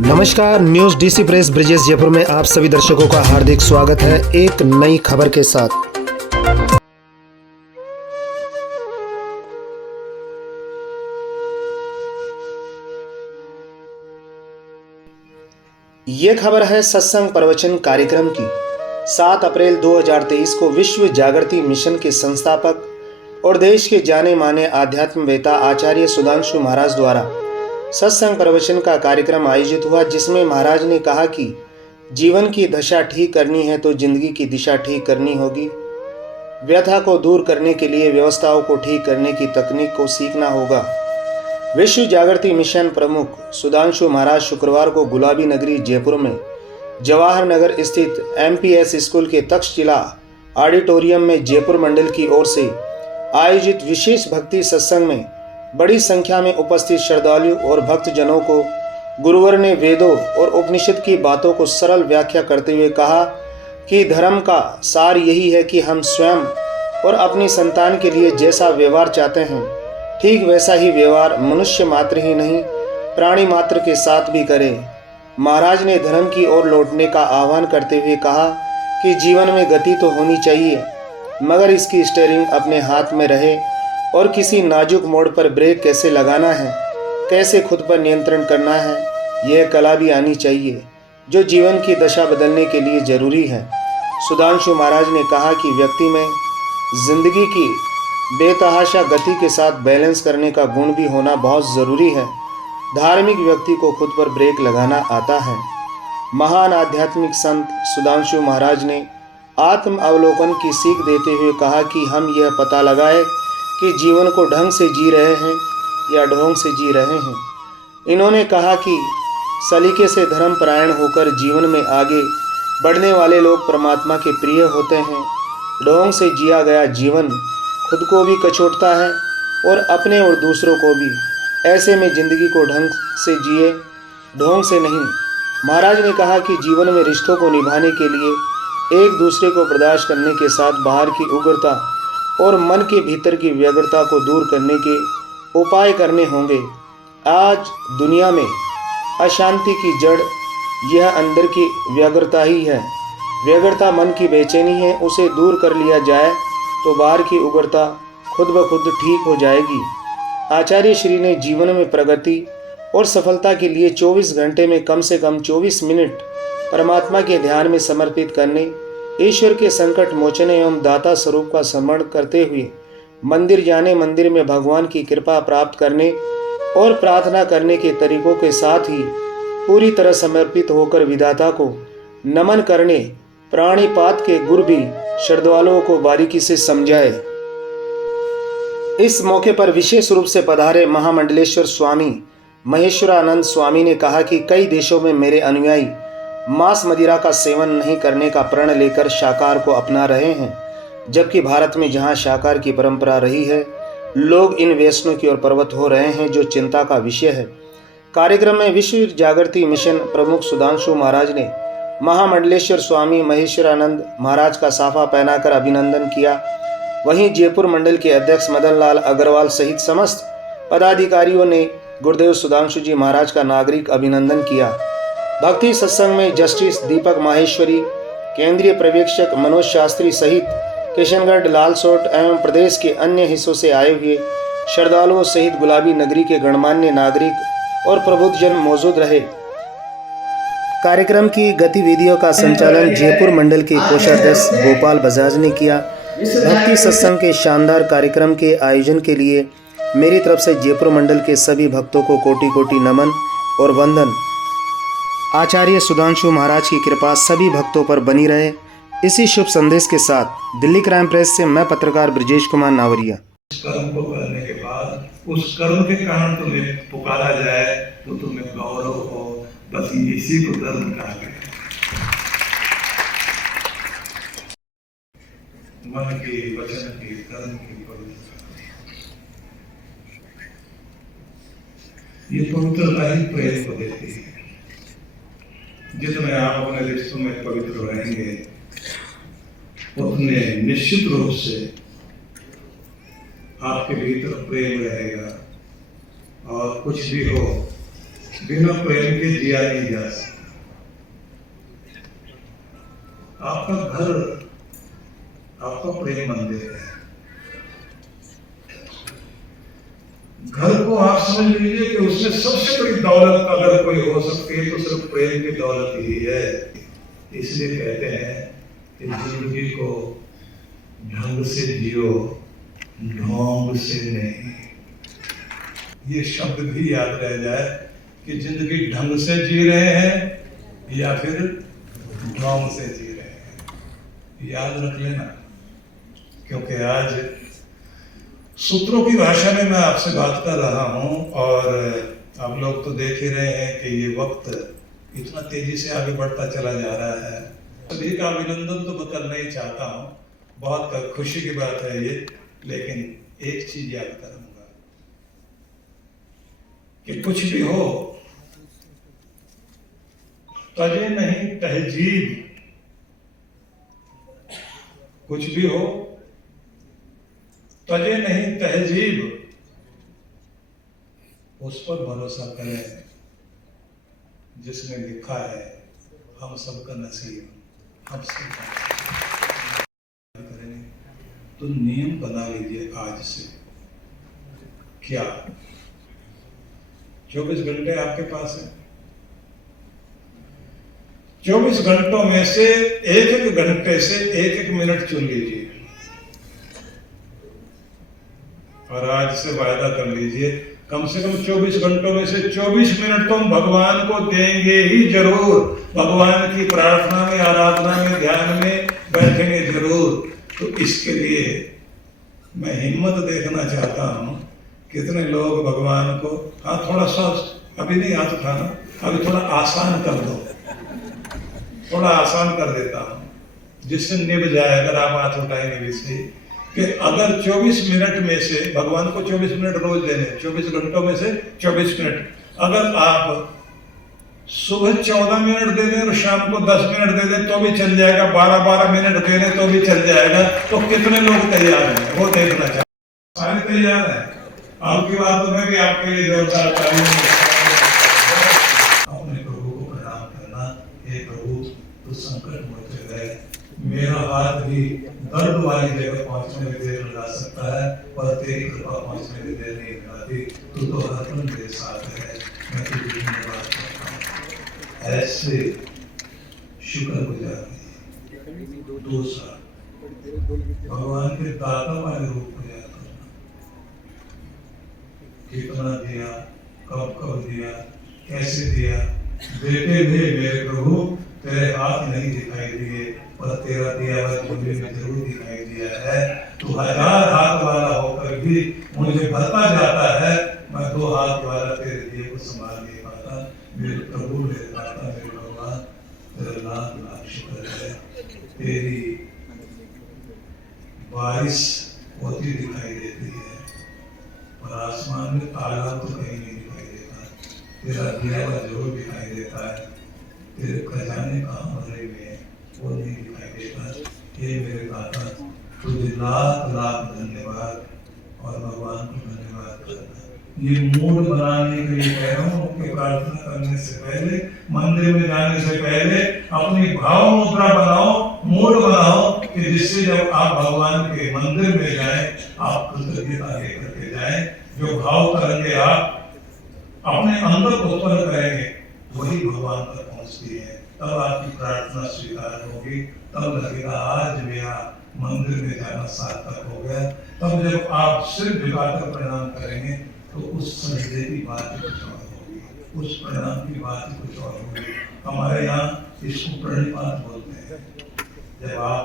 नमस्कार, news DC press Brijesh Jaipur में आप सभी दर्शकों का हार्दिक स्वागत है एक नई खबर के साथ। ये खबर है सत्संग प्रवचन कार्यक्रम की। 7 अप्रैल 2023 को विश्व जागृति मिशन के संस्थापक और देश के जाने माने आध्यात्मवेता आचार्य सुधांशु महाराज द्वारा सत्संग प्रवचन का कार्यक्रम आयोजित हुआ, जिसमें महाराज ने कहा कि जीवन की दशा ठीक करनी है तो जिंदगी की दिशा ठीक करनी होगी। व्यथा को दूर करने के लिए व्यवस्थाओं को ठीक करने की तकनीक को सीखना होगा। विश्व जागृति मिशन प्रमुख सुधांशु महाराज शुक्रवार को गुलाबी नगरी जयपुर में जवाहर नगर स्थित MPS स्कूल के तक्षशिला ऑडिटोरियम में जयपुर मंडल की ओर से आयोजित विशेष भक्ति सत्संग में बड़ी संख्या में उपस्थित श्रद्धालु और भक्तजनों को गुरुवर ने वेदों और उपनिषद की बातों को सरल व्याख्या करते हुए कहा कि धर्म का सार यही है कि हम स्वयं और अपनी संतान के लिए जैसा व्यवहार चाहते हैं, ठीक वैसा ही व्यवहार मनुष्य मात्र ही नहीं प्राणी मात्र के साथ भी करें। महाराज ने धर्म की ओर लौटने का आह्वान करते हुए कहा कि जीवन में गति तो होनी चाहिए, मगर इसकी स्टीयरिंग अपने हाथ में रहे और किसी नाजुक मोड़ पर ब्रेक कैसे लगाना है, कैसे खुद पर नियंत्रण करना है, यह कला भी आनी चाहिए जो जीवन की दशा बदलने के लिए जरूरी है। सुधांशु महाराज ने कहा कि व्यक्ति में जिंदगी की बेतहाशा गति के साथ बैलेंस करने का गुण भी होना बहुत ज़रूरी है। धार्मिक व्यक्ति को खुद पर ब्रेक लगाना आता है। महान आध्यात्मिक संत सुधांशु महाराज ने आत्म अवलोकन की सीख देते हुए कहा कि हम यह पता लगाए कि जीवन को ढंग से जी रहे हैं या ढोंग से जी रहे हैं। इन्होंने कहा कि सलीके से धर्मपरायण होकर जीवन में आगे बढ़ने वाले लोग परमात्मा के प्रिय होते हैं। ढोंग से जिया गया जीवन खुद को भी कचोटता है और अपने और दूसरों को भी। ऐसे में जिंदगी को ढंग से जिए, ढोंग से नहीं। महाराज ने कहा कि जीवन में रिश्तों को निभाने के लिए एक दूसरे को बर्दाश्त करने के साथ बाहर की उग्रता और मन के भीतर की व्यग्रता को दूर करने के उपाय करने होंगे। आज दुनिया में अशांति की जड़ यह अंदर की व्यग्रता ही है। व्यग्रता मन की बेचैनी है, उसे दूर कर लिया जाए तो बाहर की उग्रता खुद ब खुद ठीक हो जाएगी। आचार्य श्री ने जीवन में प्रगति और सफलता के लिए 24 घंटे में कम से कम 24 मिनट परमात्मा के ध्यान में समर्पित करने, ईश्वर के संकट मोचने एवं दाता स्वरूप का स्मरण करते हुए मंदिर जाने, मंदिर में भगवान की कृपा प्राप्त करने और प्रार्थना करने के तरीकों के साथ ही पूरी तरह समर्पित होकर विधाता को नमन करने प्राणिपात के गुरु भी श्रद्धालुओं को बारीकी से समझाए। इस मौके पर विशेष रूप से पधारे महामंडलेश्वर स्वामी महेश्वरानंद स्वामी ने कहा कि कई देशों में मेरे अनुयायी मांस मदिरा का सेवन नहीं करने का प्रण लेकर शाकाहार को अपना रहे हैं, जबकि भारत में जहां शाकाहार की परंपरा रही है, लोग इन व्यसनों की ओर प्रवृत्त हो रहे हैं, जो चिंता का विषय है। कार्यक्रम में विश्व जागृति मिशन प्रमुख सुधांशु महाराज ने महामंडलेश्वर स्वामी महेश्वरानंद महाराज का साफा पहनाकर अभिनंदन किया। वहीं जयपुर मंडल के अध्यक्ष मदन लाल अग्रवाल सहित समस्त पदाधिकारियों ने गुरुदेव सुधांशु जी महाराज का नागरिक अभिनंदन किया। भक्ति सत्संग में जस्टिस दीपक माहेश्वरी, केंद्रीय पर्यवेक्षक मनोज शास्त्री सहित किशनगढ़, लालसोट एवं प्रदेश के अन्य हिस्सों से आए हुए श्रद्धालुओं सहित गुलाबी नगरी के गणमान्य नागरिक और प्रबुद्धजन मौजूद रहे। कार्यक्रम की गतिविधियों का संचालन जयपुर मंडल के कोषाध्यक्ष गोपाल बजाज ने किया। भक्ति सत्संग के शानदार कार्यक्रम के आयोजन के लिए मेरी तरफ से जयपुर मंडल के सभी भक्तों को कोटि कोटि नमन और वंदन। आचार्य सुधांशु महाराज की कृपा सभी भक्तों पर बनी रहे। इसी शुभ संदेश के साथ दिल्ली क्राइम प्रेस से मैं पत्रकार ब्रिजेश कुमार नावरिया। कर्म को करने के बाद उस कर्म के कारण तुम्हें पुकारा जाए तो तुम्हें गौरव हो, बस इसी को धर्म कहा गया। मन की, वचन की, कर्म की पवित्रता, ये पवित्रता ही प्रेम को देती है। जितने आप अपने रिश्तों में पवित्र रहेंगे उतने निश्चित रूप से आपके भीतर प्रेम रहेगा और कुछ भी हो बिना प्रेम के जिया नहीं जा सकता। आपका घर आपका प्रेम मंदिर है। घर को आप समझ लीजिए कि उसमें सबसे बड़ी दौलत अगर कोई हो सकती है तो सिर्फ प्रेम की दौलत ही है। इसलिए कहते हैं कि जिंदगी को ढंग से जियो, ढोंग से नहीं। ये शब्द भी याद रह जाए कि जिंदगी ढंग से जी रहे हैं या फिर ढोंग से जी रहे हैं, याद रख लेना। क्योंकि आज सूत्रों की भाषा में मैं आपसे बात कर रहा हूं और आप लोग तो देख ही रहे हैं कि ये वक्त इतना तेजी से आगे बढ़ता चला जा रहा है। सभी का अभिनंदन तो मैं करना ही चाहता हूं, बहुत खुशी की बात है ये। लेकिन एक चीज याद करूंगा कि कुछ भी हो, तजे नहीं तहजीब, कुछ भी हो तजे नहीं तहजीब, उस पर भरोसा करें जिसने लिखा है हम सबका नसीब, हम सब करेंगे। तो नियम बना लीजिए आज से। क्या 24 घंटे आपके पास है? 24 घंटों में से एक एक घंटे से एक एक मिनट चुन लीजिए और आज से वायदा कर लीजिए कम से कम 24 घंटों में से 24 मिनट तो हम भगवान को देंगे ही जरूर। भगवान की प्रार्थना में, आराधना में, ध्यान में बैठेंगे जरूर। तो इसके लिए मैं हिम्मत देखना चाहता हूं कितने लोग भगवान को, हाँ थोड़ा सा अभी नहीं हाथ उठाना, अभी थोड़ा आसान कर दो, थोड़ा आसान कर देता हूं जिससे निभ जाए। अगर आप हाथ उठाएंगे भी सही कि अगर 24 मिनट में से भगवान को 24 मिनट रोज देने, 24 घंटों में से 24 मिनट, अगर आप सुबह 14 मिनट दे दें और शाम को 10 मिनट दे दें तो भी चल जाएगा, 12-12 मिनट दे दें तो भी चल जाएगा। तो कितने लोग तैयार हैं वो देखना चाहते हैं। सारे तैयार हैं? आपकी बात तो मैं भी आपके लिए जोरदार ताली। अपने प्रभु को प्रणाम करना, हे प्रभु तो संकट मोचक है, मेरा हाथ भी दर्द वाली जगह पहुंचने में देर लगा सकता है पर तेरी कृपा पहुंचने में देर नहीं लगाती। तू तो हर पल मेरे साथ है, मैं तुझे धन्यवाद करता हूँ। ऐसे शुक्रगुजार दूसरा भगवान के दाता वाले रूप को याद करना। कितना दिया, कब कब दिया, कैसे दिया। देते हुए मेरे प्रभु तेरे हाथ नहीं दिखाई दिए पर तेरा दिया हुआ मुझे जरूर दिखाई दिया है। तू 1000 हाथ वाला होकर भी मुझे भरता जाता है, मैं 2 हाथ वाला तेरे दिए को संभाल नहीं पाता। मेरे प्रभु, मेरे दाता, मेरे भगवान, तेरा लाख लाख शुक्र है। तेरी बारिश होती दिखाई देती है और आसमान में ताला तो कहीं नहीं दिखाई देता, तेरा दिया हुआ जरूर दिखाई देता है। तेरे खजाने कहाँ भरे हुए हैं वो नहीं दिखाई देता। हे मेरे दाता, तुझे लाख लाख धन्यवाद और भगवान को धन्यवाद करना। ये मूड बनाने के लिए कह रहा हूँ कि प्रार्थना करने से पहले, मंदिर में जाने से पहले अपनी भाव मुद्रा बनाओ, मूड बनाओ कि जिससे जब आप भगवान के मंदिर में जाएं आप कृतज्ञता लेकर के जाएं। जो भाव करेंगे आप अपने अंदर उत्पन्न करेंगे वही भगवान तक पहुंचती है। तब आपकी प्रार्थना स्वीकार होगी, तब लगेगा आज मेरा मंदिर में जाना सार्थक हो गया। तब जब आप सिर झुकाकर प्रणाम करेंगे तो उस सजदे की बात ही कुछ और होगी, उस प्रणाम की बात ही कुछ और होगी। हमारे यहाँ इसको प्रणिपात बोलते हैं। जब आप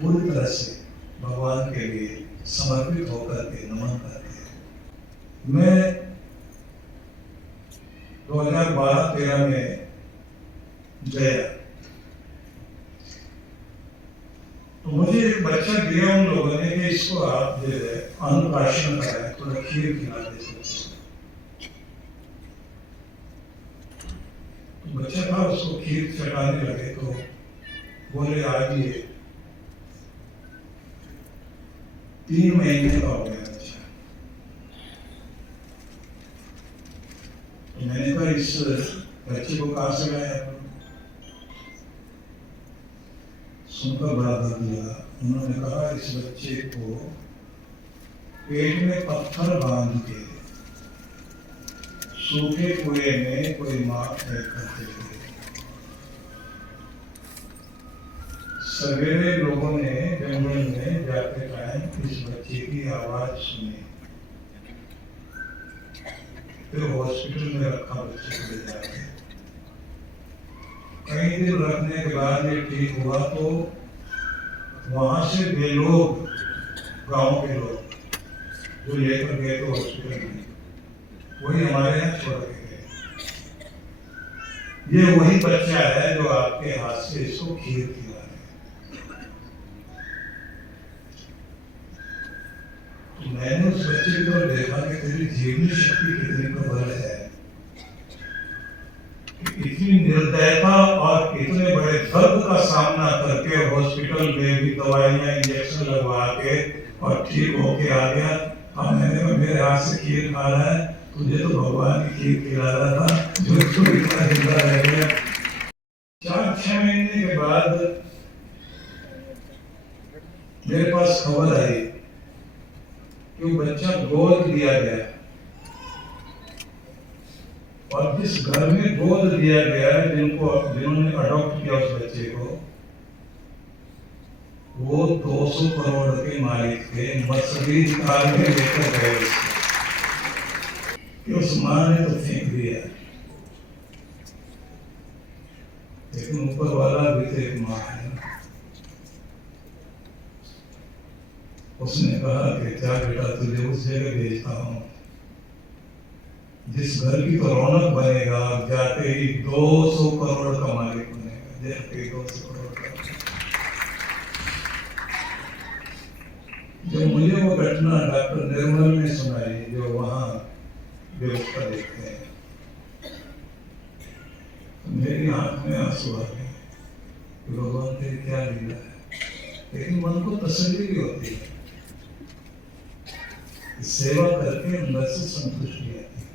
पूरी तरह से भगवान के लिए समर्पित होकर के नमन करते हैं। मैं 2012-13 में गया तो मुझे एक बच्चा दिया उन लोगों ने कि इसको आप जो है अन्नप्राशन कराए, थोड़ा खीर खिला दे। तो बच्चा था, उसको खीर चटाने लगे तो बोले आज ये 3 महीने का हो गया बच्चा। मैंने कहा इस बच्चे को कहाँ से लाया? सुनकर बड़ा दर्द लगा। उन्होंने कहा इस बच्चे को पेट में पत्थर बांध के सूखे कुएं में कोई माँ फेंक करते थे। सवेरे लोगों ने जंगल में जाते टाइम इस बच्चे की आवाज सुनी, फिर हॉस्पिटल में रखा बच्चे को ले जाके। कई दिन रखने के बाद ये ठीक हुआ तो वहां से वे लोग, गांव के लोग जो लेकर गए थे हॉस्पिटल में, वही हमारे यहाँ छोड़ के गए। ये वही बच्चा है जो आपके हाथ से इसको खीर खिला रहे। तो मैंने उस बच्चे की तरफ देखा कि तेरी जीवनी शक्ति कितनी प्रबल है, इतनी निर्दयता और इतने बड़े दर्द का सामना करके हॉस्पिटल में भी दवाइयां इंजेक्शन लगवा के और ठीक होके आ गया। अब मैंने मेरे हाथ से खीर खा रहा है, तुझे तो भगवान की खीर खिला रहा था जो इसको इतना जिंदा रह गया। 4-6 महीने के बाद मेरे पास खबर आई कि वो बच्चा गोद दिया गया, और जिस घर में गोद दिया गया, जिन्होंने अडॉप्ट किया उस बच्चे को, वो 200 करोड़ के मालिक थे। मर्सिडीज कार में लेकर गए कि उस मां ने तो फेंक दिया, लेकिन ऊपर वाला भी तो एक मां है। उसने कहा कि क्या बेटा, तुझे उस जगह भेजता हूं जिस घर की तो रौनक बनेगा, जाते ही 200 करोड़ का मालिक बनेगा। जाते ही 200 करोड़ का। जो मुझे वो घटना डॉक्टर निर्मल ने सुनाई, जो वहां व्यवस्था देखते हैं, तो मेरी आंख में आंसू आ गए कि भगवान तेरी क्या लीला है। लेकिन मन को तसल्ली भी होती है, सेवा करके अंदर से संतुष्टि आती है।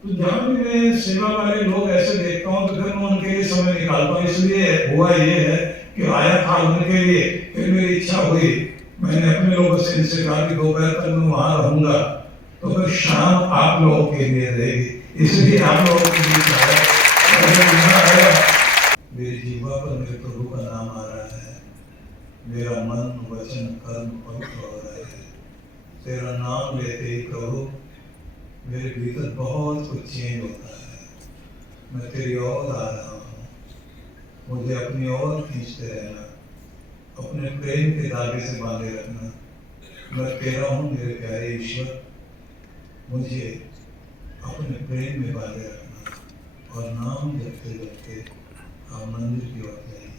तो जहां भी मैं सेवा वाले लोग ऐसे देखता हूं तो फिर मैं उनके लिए समय निकालता हूं। इसलिए हुआ ये है कि आया था उनके लिए, फिर मेरी इच्छा हुई, मैंने अपने लोगों से इनसे कहा कि दोपहर तक मैं वहां रहूंगा, तो फिर शाम आप लोगों के लिए रहेगी। इसलिए आप लोगों के लिए आया। मेरी जीवा पर मेरे प्रभु का नाम आ रहा है, मेरा मन वचन कर्म पवित्र हो रहा है। तेरा नाम लेते ही प्रभु मेरे भीतर बहुत कुछ चेंज होता है। मैं तेरी ओर आ रहा हूँ, मुझे अपनी ओर खींचते रहना, अपने प्रेम के धागे से बांधे रखना। मैं तेरा हूँ मेरे प्यारे ईश्वर, मुझे अपने प्रेम में बांधे रखना। और नाम जपते जपते आप मंदिर की ओर जाइए।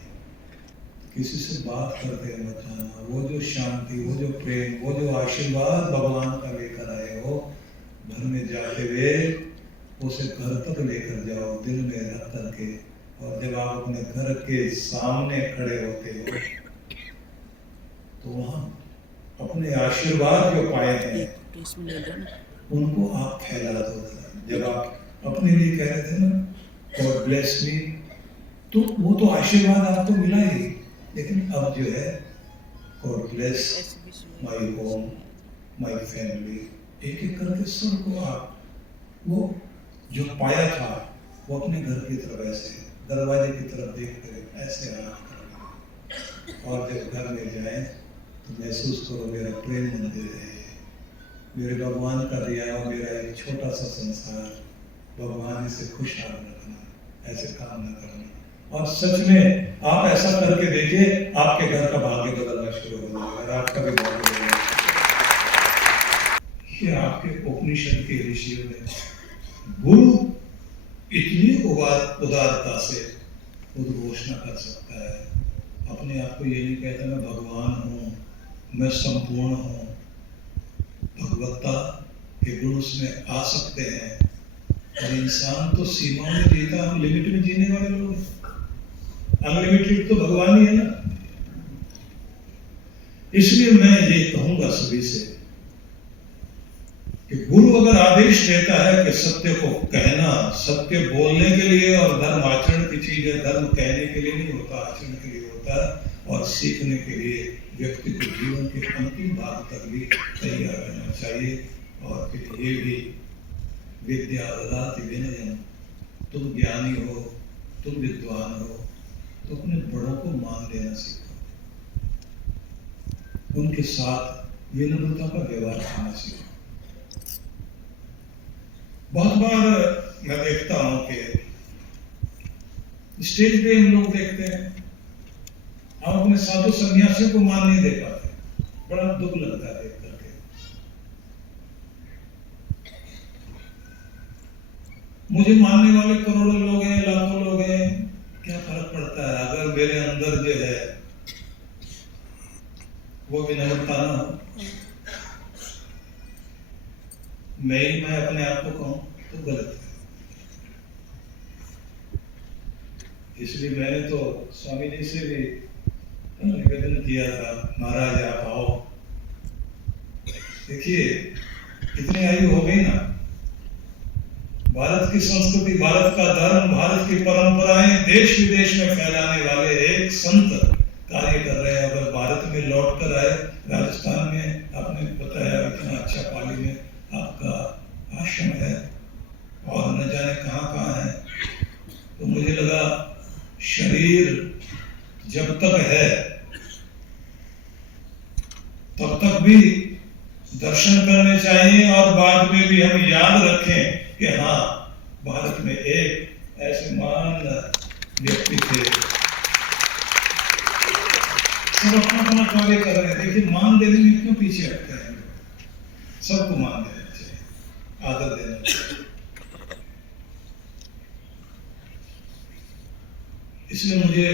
किसी से बात करते मत जाना। वो जो शांति, वो जो प्रेम, वो जो आशीर्वाद भगवान का लेकर आए हो, घर में जाते हुए उसे घर तक लेकर जाओ, दिल में रख करके। और जब आप अपने घर के सामने खड़े होते हो तो वहां अपने आशीर्वाद जो पाए हैं उनको आप फैला दो। जब आप अपने लिए कह रहे थे ना, गॉड ब्लेस मी, तो वो तो आशीर्वाद आपको मिला ही, लेकिन अब जो है God bless my home, my family, एक एक करके सबको आप वो जो पाया था वो अपने घर की तरफ ऐसे दरवाजे की तरफ देख कर ऐसे हाथ करो। और जब घर में जाए तो महसूस करो मेरा प्रेम मंदिर है, मेरे भगवान का दिया हुआ मेरा एक छोटा सा संसार, भगवान इसे खुशहाल रखना, ऐसे काम न करना। और सच में आप ऐसा करके देखिए, आपके घर का भाग्य बदलना शुरू हो जाएगा, आपका भी भाग्य बदलेगा। ये आपके उपनिषद के ऋषियों ने गुरु इतनी उदारता से उद्घोषणा कर सकता है, अपने आप को ये नहीं कहता मैं भगवान हूँ, मैं संपूर्ण हूँ। भगवत्ता के गुण उसमें आ सकते हैं, और इंसान तो सीमा में जीता, हम लिमिट में जीने वाले लोग हैं। अनलिमिटेड तो भगवान ही है ना। इसलिए मैं ये कहूंगा सभी से कि गुरु अगर आदेश देता है कि सत्य को कहना, सत्य बोलने के लिए, और धर्म आचरण की चीज है, धर्म कहने के लिए नहीं होता, आचरण के लिए होता है, और सीखने के लिए व्यक्ति को जीवन के अंतिम भाग तक भी तैयार रहना चाहिए। और फिर ये भी विद्या ददाति विनयम, तुम ज्ञानी हो, तुम विद्वान हो, तो अपने बड़ों को मान देना सीखो, उनके साथ विनम्रता का व्यवहार करना सीखो। बहुत बार मैं देखता हूं कि स्टेज पे हम लोग देखते हैं, हम अपने साधु सन्यासियों को मान नहीं दे पाते, बड़ा दुख लगता है देख करके। मुझे मानने वाले करोड़ों लोग हैं, लाखों लोग हैं, क्या फर्क पड़ता है अगर मेरे अंदर जो है वो विनम्रता ना हो, मैं अपने आप को कहूं तो गलत है। इसलिए मैंने तो स्वामी जी से भी निवेदन किया था, महाराज आप आओ। देखिए इतनी आयु हो गई ना, भारत की संस्कृति, भारत का धर्म, भारत की परंपराएं देश विदेश में फैलाने वाले एक संत कार्य कर रहे हैं। अगर भारत में लौट कर आए, राजस्थान में आपने बताया इतना अच्छा पाली में आपका आश्रम है, और न जाने कहाँ कहाँ है, तो मुझे लगा शरीर जब तक है तब तक भी दर्शन करने चाहिए, और बाद में भी हम याद रखें कि हाँ भारत में एक ऐसे महान व्यक्ति थे। सब अपना अपना कार्य कर रहे हैं, देखिए मान देने में क्यों पीछे हटते हैं? सबको मान देना चाहिए, आदर देना चाहिए। इसलिए मुझे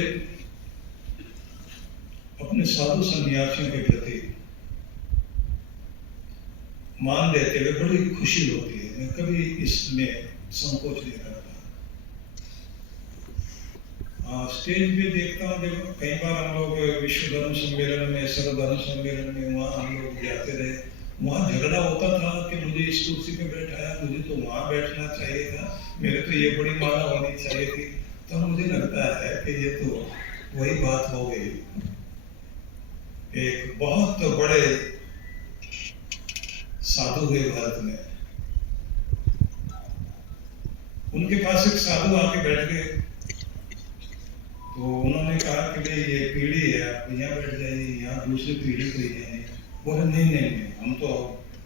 अपने साधु सन्यासियों के प्रति मान देते हुए बड़ी खुशी होती है। मैं कभी इसमें संकोच नहीं करता। स्टेज पे देखता हूँ, देखो कई बार हम लोग विश्व धर्म सम्मेलन में, सर्व धर्म सम्मेलन में वहाँ हम लोग जाते रहे, वहाँ झगड़ा होता था कि मुझे इस कुर्सी पे बैठाया, मुझे तो वहाँ बैठना चाहिए था, मेरे तो ये बड़ी माला होनी चाहिए थी। तो मुझे लगता है कि ये तो वही बात हो गई। एक बहुत बड़े साधु हुए भारत में, उनके पास एक साधु आके बैठ गए, तो उन्होंने कहा कि भाई ये पीढ़ी है, आप यहाँ बैठ जाइए, यहाँ दूसरी पीढ़ी कोई है नहीं। बोले नहीं नहीं नहीं, हम तो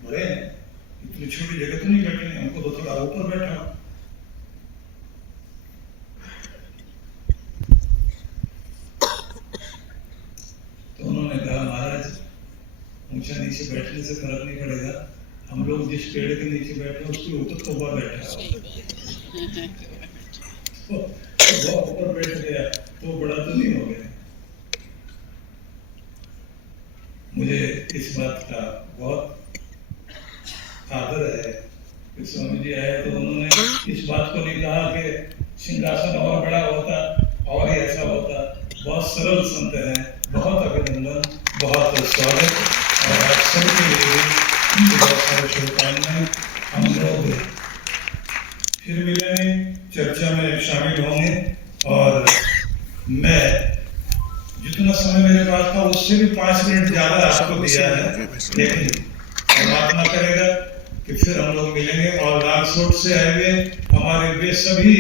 बड़े हैं, इतनी छोटी जगह तो नहीं बैठे, हमको तो थोड़ा ऊपर बैठा। तो उन्होंने कहा महाराज ऊंचा नीचे बैठने से फर्क नहीं पड़ेगा, हम लोग जिस पेड़ के नीचे बैठे हैं उसके ऊपर तोबा बैठा तो ऊपर बैठ गया तो बड़ा तो नहीं हो गया। मुझे इस बात का बहुत आदर है कि स्वामी जी आए तो उन्होंने इस बात को नहीं कहा कि सिंहासन और बड़ा होता और ही ऐसा होता। बहुत सरल संत हैं, बहुत अभिनंदन, बहुत स्वागत, और आप सबके लिए बहुत सारे शुभकामनाएं। हम लोग फिर मिलेंगे, चर्चा में शामिल होंगे, और मैं जितना समय मेरे पास था उससे भी 5 मिनट ज्यादा आपको दिया है, लेकिन परमात्मा करेगा कि फिर हम लोग मिलेंगे। और राजकोट से आए हुए हमारे वे सभी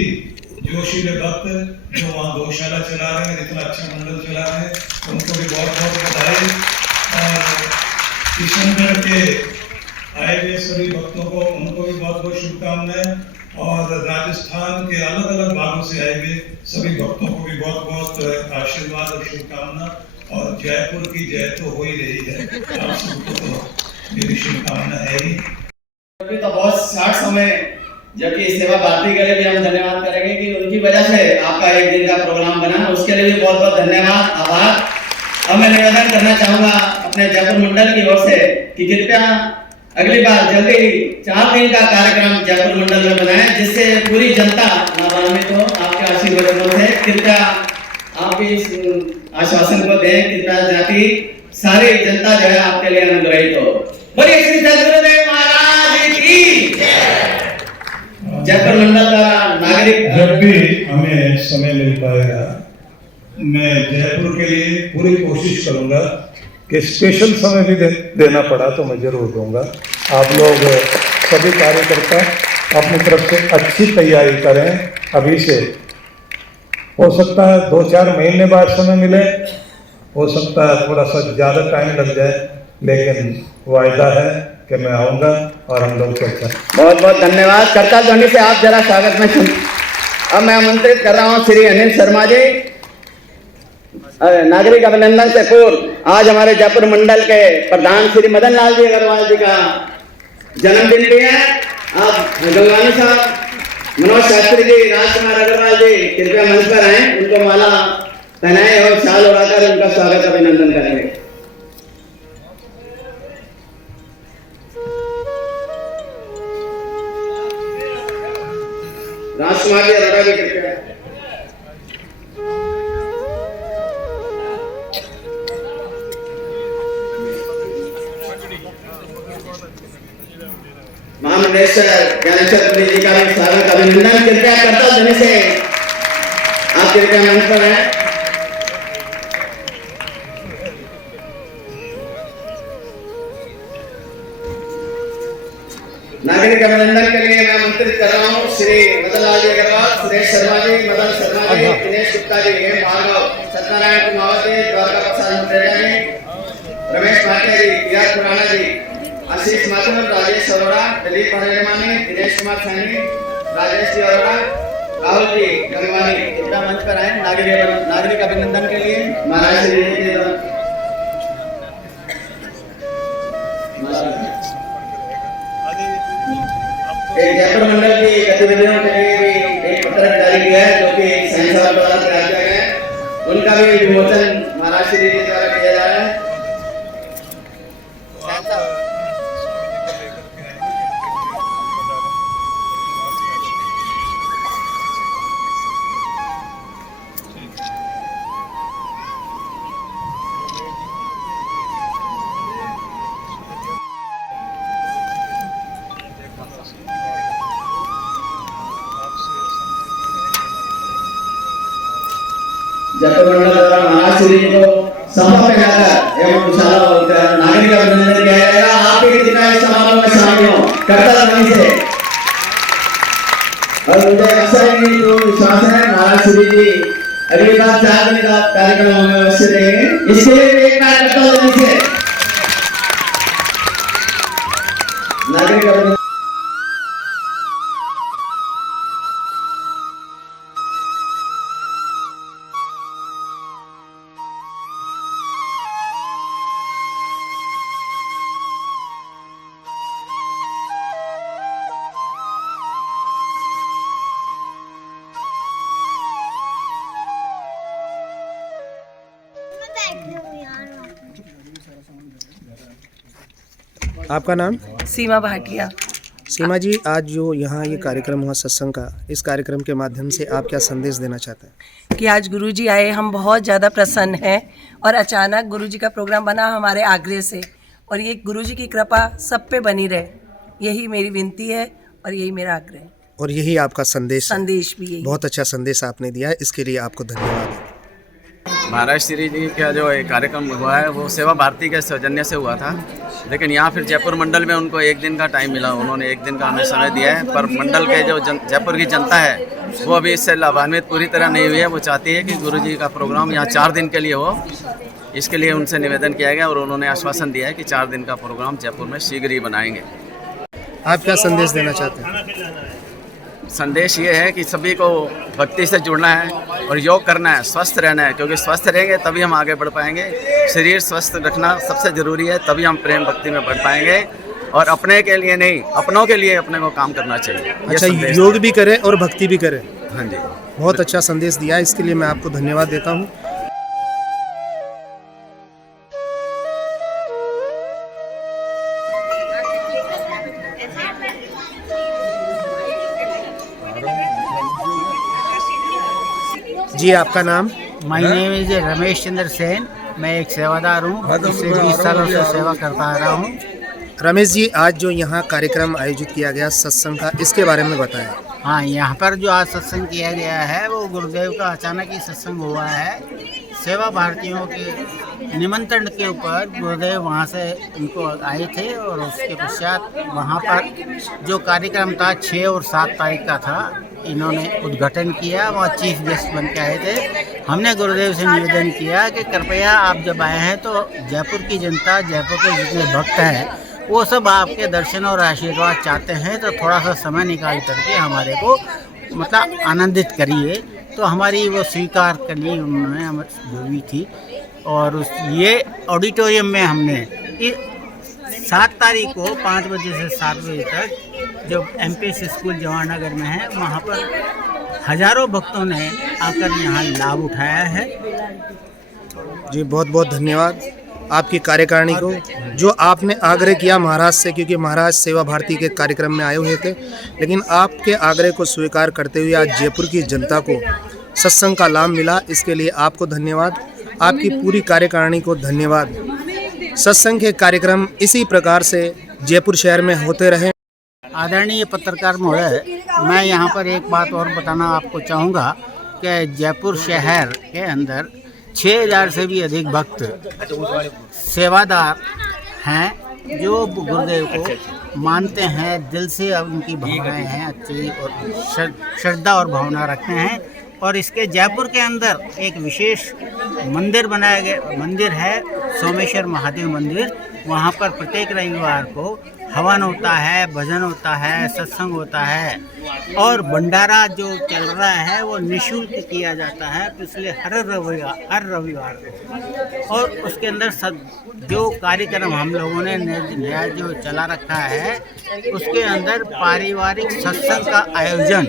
जोशीले भक्त जो वहाँ गौशाला चला रहे हैं, इतना अच्छा मंडल चला रहे हैं, उनको भी बहुत बहुत बधाई। और किशनगढ़ के आए हुए सभी भक्तों को, उनको भी बहुत बहुत शुभकामनाएं। और राजस्थान के अलग अलग भागों से आए हुए सभी भक्तों को भी बहुत बहुत आशीर्वाद और शुभकामना। और जयपुर की जय तो हो ही रही है, आप सबको तो मेरी शुभकामना है ही। तो बहुत शार्ट समय, जबकि सेवा भारती के लिए भी हम धन्यवाद करेंगे कि उनकी वजह से आपका एक दिन का प्रोग्राम बना, उसके लिए भी बहुत बहुत धन्यवाद, आभार। और मैं निवेदन करना चाहूंगा अपने जयपुर मंडल की ओर से कि कृपया अगली बार जल्दी 4 दिन का कार्यक्रम जयपुर मंडल में बनाएं, जिससे पूरी जनता लाभान्वित हो आपके आशीर्वादों से। कृपया आप भी इस आश्वासन को दें, कृपया जाति सारी जनता जो है आपके लिए अनुग्रहित हो। बोलिए श्री सद्गुरुदेव महाराज की जयपुर मंडल द्वारा नागरिक जब भी हमें समय मिल पाएगा मैं जयपुर के लिए पूरी कोशिश करूंगा कि स्पेशल समय भी देना पड़ा तो मैं जरूर दूंगा। आप लोग सभी कार्यकर्ता अपनी तरफ से अच्छी तैयारी करें। अभी से हो सकता है 2-4 महीने बाद समय मिले, हो सकता है थोड़ा सा ज़्यादा टाइम लग जाए, लेकिन वायदा है कि मैं आऊँगा और हम लोग चर्चा। बहुत बहुत धन्यवाद। करताल ध्वनि से आप जरा स्वागत में सुन। अब मैं आमंत्रित कर रहा हूँ श्री अनिल शर्मा जी, नागरिक अभिनंदन से पूर्व आज हमारे जयपुर मंडल के प्रधान श्री मदन लाल जी अग्रवाल जी का जन्मदिन भी है। आप गंगानी साहब, मनोज शास्त्री जी, राजकुमार अग्रवाल जी कृपया मंच पर आए, उनको माला पहनाए और शाल उड़ाकर उनका स्वागत अभिनंदन करेंगे। राजकुमार जी अरोड़ा जी कृपया। महामंडलेश्वर ज्ञानेश्वर पुरी जी का भी स्वागत अभिनंदन कृपया करता ध्वनि से आप कृपया मंच पर हैं। नागरिक अभिनंदन के लिए मैं आमंत्रित कर रहा हूँ श्री मदन लाल जी अग्रवाल, सुरेश शर्मा जी, मदन शर्मा जी, दिनेश गुप्ता जी, एम भार्गव, सत्यनारायण कुमार जी, द्वारका प्रसाद मुटेजा जी, रमेश भाटिया जी, पीआर खुराना जी, आशीष माथुर, राजेश अरोड़ा, दिलीप हरेमानी, दिनेश कुमार सैनी, राजेश जी अरोड़ा, राहुल जी गंगवानी कृपया मंच पर आए नागरिक अभिनंदन के लिए। महाराज श्री जी जयपुर मंडल की गतिविधियों के लिए भी एक पत्रक जारी किया है जो कि सैन साहब द्वारा तैयार किया गया है, उनका भी विमोचन महाराज श्री जी द्वारा किया जा रहा है। जयपुर मंडल द्वारा महाराज श्री जी को सभा में जाकर एवं कुशाला नागरिक अभिनंदन किया जाएगा। आप भी दिखाए समारोह में शामिल हो करताल ध्वनि से। और मुझे आशा है जो विश्वास है महाराज श्री जी अगली बार 4 दिन का कार्यक्रम हमें अवश्य देंगे, इसके लिए एक बार करताल ध्वनि से नागरिक अभिनंदन। आपका नाम? सीमा भाटिया। सीमा जी, आज जो यहाँ ये कार्यक्रम हुआ सत्संग का, इस कार्यक्रम के माध्यम से आप क्या संदेश देना चाहते हैं? कि आज गुरुजी आए, हम बहुत ज़्यादा प्रसन्न हैं और अचानक गुरुजी का प्रोग्राम बना हमारे आग्रह से, और ये गुरुजी की कृपा सब पे बनी रहे, यही मेरी विनती है और यही मेरा आग्रह है। और यही आपका संदेश भी यही। बहुत अच्छा संदेश आपने दिया है, इसके लिए आपको धन्यवाद है। महाराज श्री जी का जो कार्यक्रम हुआ है वो सेवा भारती के सौजन्य से हुआ था, लेकिन यहाँ फिर जयपुर मंडल में उनको 1 दिन का टाइम मिला, उन्होंने 1 दिन का हमें समय दिया है। पर मंडल के जो जयपुर की जनता है वो अभी इससे लाभान्वित पूरी तरह नहीं हुई है। वो चाहती है कि गुरुजी का प्रोग्राम यहाँ 4 दिन के लिए हो, इसके लिए उनसे निवेदन किया गया और उन्होंने आश्वासन दिया है कि 4 दिन का प्रोग्राम जयपुर में शीघ्र ही बनाएंगे। आप क्या संदेश देना चाहते हैं? संदेश ये है कि सभी को भक्ति से जुड़ना है और योग करना है, स्वस्थ रहना है, क्योंकि स्वस्थ रहेंगे तभी हम आगे बढ़ पाएंगे। शरीर स्वस्थ रखना सबसे ज़रूरी है, तभी हम प्रेम भक्ति में बढ़ पाएंगे। और अपने के लिए नहीं, अपनों के लिए अपने को काम करना चाहिए। अच्छा, योग भी करें और भक्ति भी करें। हाँ जी, बहुत अच्छा संदेश दिया, इसके लिए मैं आपको धन्यवाद देता हूँ। जी, आपका नाम? My name is Ramesh Chandra Sen. मैं एक सेवादार हूँ, पिछले 20 सालों से सेवा करता आ रहा हूँ। रमेश जी, आज जो यहाँ कार्यक्रम आयोजित किया गया सत्संग का, इसके बारे में बताएं। हाँ, यहाँ पर जो आज सत्संग किया गया है वो गुरुदेव का अचानक ही सत्संग हुआ है। सेवा भारतीयों के निमंत्रण के ऊपर गुरुदेव वहाँ से उनको आए थे और उसके पश्चात वहाँ पर जो कार्यक्रम था 6 और 7 तारीख का था, इन्होंने उद्घाटन किया। वहाँ चीफ गेस्ट बन के आए थे। हमने गुरुदेव से निवेदन किया कि कृपया आप जब आए हैं तो जयपुर की जनता, जयपुर के जितने भक्त हैं वो सब आपके दर्शन और आशीर्वाद चाहते हैं, तो थोड़ा सा समय निकाल करके हमारे को मतलब आनंदित करिए। तो हमारी वो स्वीकार करनी उन्होंने जो भी थी। और ये ऑडिटोरियम में हमने 7 तारीख को 5 बजे से 7 बजे तक जो एमपीएस स्कूल जवाहरनगर में है वहाँ पर हजारों भक्तों ने आकर यहाँ लाभ उठाया है। जी बहुत बहुत धन्यवाद आपकी कार्यकारिणी को, जो आपने आग्रह किया महाराज से, क्योंकि महाराज सेवा भारती के कार्यक्रम में आए हुए थे, लेकिन आपके आग्रह को स्वीकार करते हुए आज जयपुर की जनता को सत्संग का लाभ मिला। इसके लिए आपको धन्यवाद, आपकी पूरी कार्यकारिणी को धन्यवाद। सत्संग के कार्यक्रम इसी प्रकार से जयपुर शहर में होते रहे। आदरणीय पत्रकार महोदय, मैं यहाँ पर एक बात और बताना आपको चाहूँगा कि जयपुर शहर के अंदर 6000 से भी अधिक भक्त सेवादार हैं जो गुरुदेव को मानते हैं, दिल से उनकी भावनाएं हैं अच्छी और श्रद्धा और भावना रखते हैं। और इसके जयपुर के अंदर एक विशेष मंदिर बनाया गया, मंदिर है सोमेश्वर महादेव मंदिर। वहाँ पर प्रत्येक रविवार को हवन होता है, भजन होता है, सत्संग होता है और भंडारा जो चल रहा है वो निःशुल्क किया जाता है पिछले हर रविवार को। और उसके अंदर जो कार्यक्रम हम लोगों ने नया जो चला रखा है उसके अंदर पारिवारिक सत्संग का आयोजन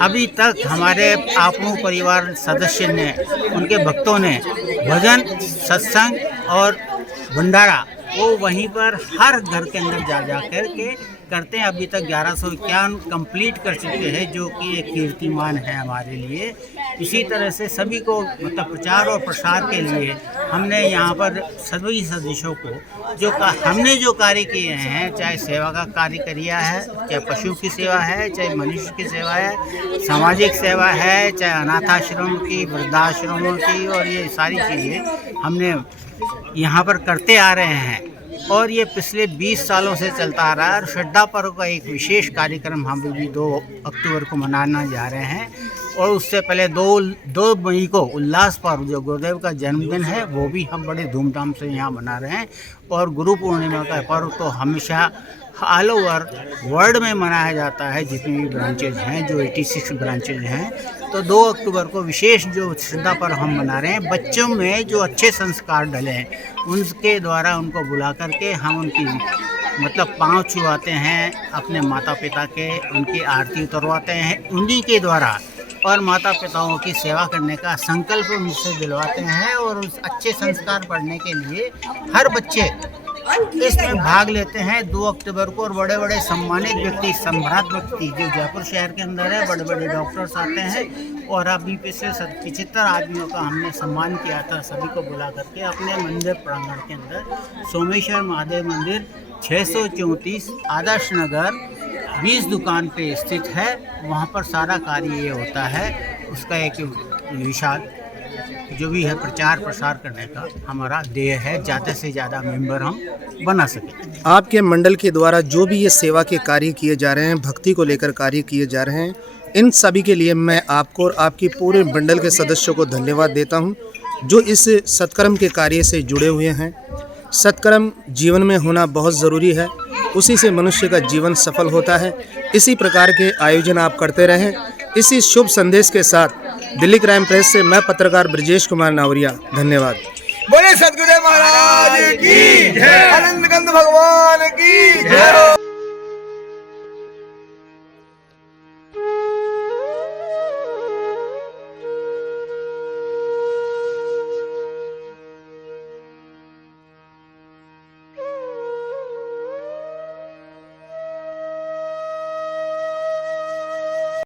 अभी तक हमारे आपनों परिवार सदस्य ने, उनके भक्तों ने भजन, सत्संग और भंडारा वो वहीं पर हर घर के अंदर जा कर के करते हैं। अभी तक 1151 कंप्लीट कर चुके हैं, जो कि एक कीर्तिमान है हमारे लिए। इसी तरह से सभी को मतलब प्रचार और प्रसार के लिए हमने यहाँ पर सभी सदस्यों को हमने जो कार्य किए हैं, चाहे सेवा का कार्य किया है, चाहे पशु की सेवा है, चाहे मनुष्य की सेवा है, सामाजिक सेवा है, चाहे अनाथाश्रम की, वृद्धाश्रमों की, और ये सारी चीज़ें हमने यहाँ पर करते आ रहे हैं। और ये पिछले 20 सालों से चलता आ रहा है। और श्रद्धा पर्व का एक विशेष कार्यक्रम हम भी 2 अक्टूबर को मनाना जा रहे हैं। और उससे पहले 2 मई को उल्लास पर्व जो गुरुदेव का जन्मदिन है वो भी हम बड़े धूमधाम से यहाँ मना रहे हैं। और गुरु पूर्णिमा का पर्व तो हमेशा ऑल ओवर वर्ल्ड में मनाया जाता है, जितनी भी ब्रांचेज हैं, जो 86 ब्रांचेज हैं। तो 2 अक्टूबर को विशेष जो श्रद्धा पर्व हम मना रहे हैं, बच्चों में जो अच्छे संस्कार डले हैं उनके द्वारा उनको बुला करके हम उनकी मतलब पाँव छुआते हैं, अपने माता पिता के, उनकी आरती उतरवाते हैं उन्हीं के द्वारा, और माता पिताओं की सेवा करने का संकल्प उनसे दिलवाते हैं। और उस अच्छे संस्कार पढ़ने के लिए हर बच्चे इसमें भाग लेते हैं 2 अक्टूबर को। और बड़े बड़े सम्मानित व्यक्ति, सम्राट व्यक्ति जो जयपुर शहर के अंदर है, बड़े बड़े डॉक्टर्स आते हैं। और अभी पिछले 75 आदमियों का हमने सम्मान किया था, सभी को बुला करके अपने मंदिर प्रांगण के अंदर। सोमेश्वर महादेव मंदिर 634 आदर्श नगर 20 दुकान पे स्थित है। वहाँ पर सारा कार्य ये होता है। उसका एक विशाल जो भी है प्रचार प्रसार करने का हमारा ध्येय है, ज़्यादा से ज़्यादा मेंबर हम बना सकें। आपके मंडल के द्वारा जो भी ये सेवा के कार्य किए जा रहे हैं, भक्ति को लेकर कार्य किए जा रहे हैं, इन सभी के लिए मैं आपको और आपकी पूरे मंडल के सदस्यों को धन्यवाद देता हूं, जो इस सत्कर्म के कार्य से जुड़े हुए हैं। सत्कर्म जीवन में होना बहुत ज़रूरी है, उसी से मनुष्य का जीवन सफल होता है। इसी प्रकार के आयोजन आप करते रहें। इसी शुभ संदेश के साथ दिल्ली क्राइम प्रेस से मैं पत्रकार ब्रजेश कुमार नावरिया, धन्यवाद। बोले सदगुरुदेव महाराज की जय, आनंद कंद भगवान की